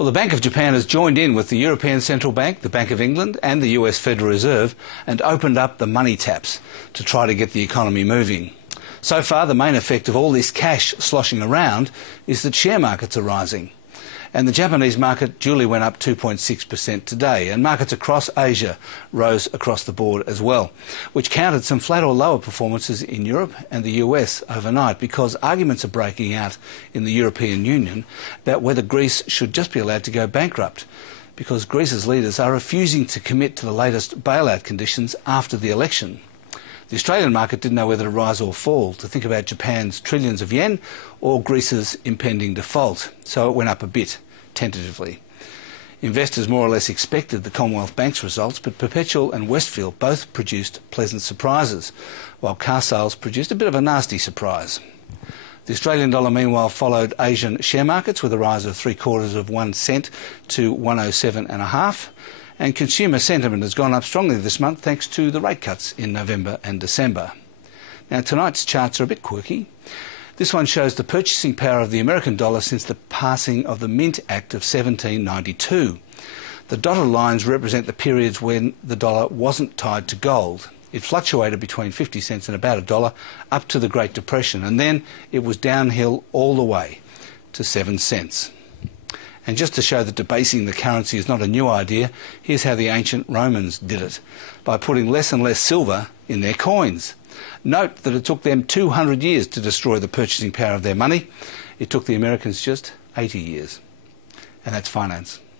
Well, the Bank of Japan has joined in with the European Central Bank, the Bank of England and the US Federal Reserve and opened up the money taps to try to get the economy moving. So far, the main effect of all this cash sloshing around is that share markets are rising. And the Japanese market duly went up 2.6% today, and markets across Asia rose across the board as well, which countered some flat or lower performances in Europe and the US overnight, because arguments are breaking out in the European Union about whether Greece should just be allowed to go bankrupt, because Greece's leaders are refusing to commit to the latest bailout conditions after the election. The Australian market didn't know whether to rise or fall, to think about Japan's trillions of yen or Greece's impending default, so it went up a bit, tentatively. Investors more or less expected the Commonwealth Bank's results, but Perpetual and Westfield both produced pleasant surprises, while car sales produced a bit of a nasty surprise. The Australian dollar, meanwhile, followed Asian share markets with a rise of 0.75 cent to 107.5. And consumer sentiment has gone up strongly this month thanks to the rate cuts in November and December. Now, tonight's charts are a bit quirky. This one shows the purchasing power of the American dollar since the passing of the Mint Act of 1792. The dotted lines represent the periods when the dollar wasn't tied to gold. It fluctuated between 50 cents and about $1 up to the Great Depression, and then it was downhill all the way to 7 cents. And just to show that debasing the currency is not a new idea, here's how the ancient Romans did it, by putting less and less silver in their coins. Note that it took them 200 years to destroy the purchasing power of their money. It took the Americans just 80 years. And that's finance.